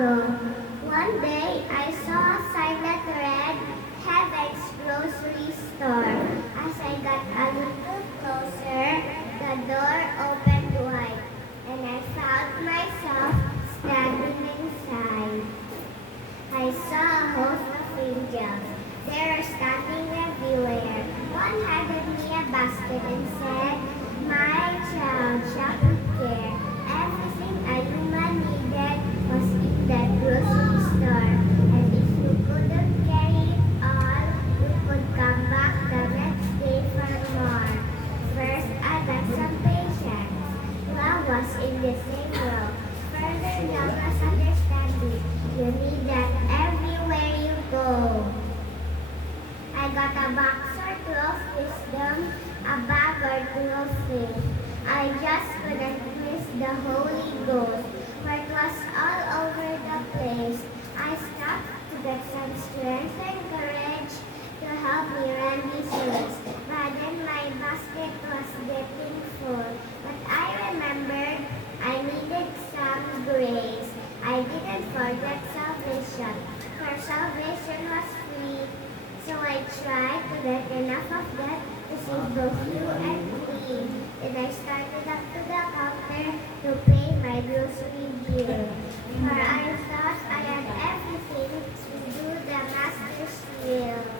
ago. One day, I saw a sign that read, Heaven's Grocery Store. As I got a little closer, the door opened wide, and I found myself standing inside. I saw a host of angels. They were standing everywhere. One handed me a basket and said, My child, shop with care. Everything a human needed was in that grocery store. And if you couldn't carry it all, you could come back the next day for more. First, I got some patience. Love was in the same world. Further down was understanding. You need that everywhere you go. I got a box or two of wisdom, a bag or two of faith. I just couldn't miss the Holy Ghost, for it was all over the place. I stopped to get some strength and courage to help me run this race. But then my basket was getting full. But I remembered I needed some grace. I didn't forget salvation, for salvation was free. So I tried to get enough of that to save both you and me. Then I started up to the counter to pay my grocery bill. For I thought I had everything to do the master's will.